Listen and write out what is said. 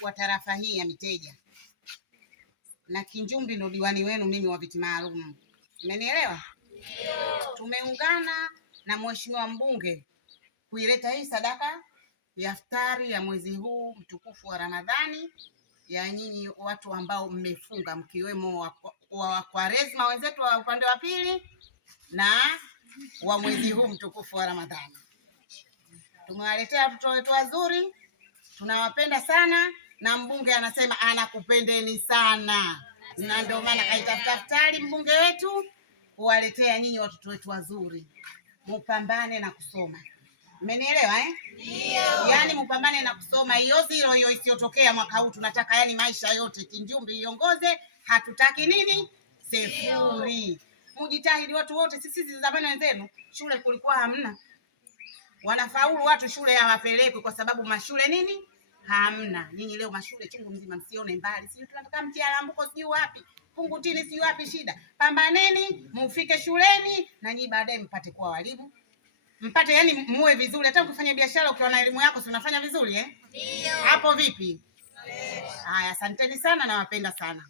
wa tarafa hii ya Miteja, na Kinjumbi ndo diwani wenu mimi wa viti maalum. Umenielewa? Ndio. Tumeungana na mheshimiwa mbunge kuileta hii sadaka ya iftari ya mwezi huu mtukufu wa Ramadhani, ya nyinyi watu ambao mmefunga, mkiwemo wa Kwaresma wenzetu wa upande wa pili na wa mwezi huu mtukufu wa Ramadhani. Tumewaletea watoto wetu wazuri, tunawapenda sana, na mbunge anasema anakupendeni sana, na ndio maana kaitafuta iftari mbunge wetu kuwaletea nyinyi watoto wetu wazuri. Mupambane na kusoma. Umenielewa eh? Ndio. Yaani mpambane na kusoma, hiyo zero hiyo isiyotokea mwaka huu. Tunataka yani maisha yote Kinjumbi iongoze, hatutaki nini? Sifuri. Mujitahidi watu wote. Sisi zamani wenzenu shule kulikuwa hamna. Wanafaulu watu shule hawapelekwi kwa sababu mashule nini? Hamna. Nyinyi leo mashule chungu mzima, msione mbali. Sisi tunataka Mtialambuko sijui wapi, Pungutini sijui wapi shida. Pambaneni, mufike shuleni na nyinyi baadaye mpate kuwa walimu. Mpate yani muwe vizuri, hata ukifanya biashara ukiwa na elimu yako si unafanya vizuri eh? Ndio. Hapo vipi? Haya, asanteni sana na wapenda sana.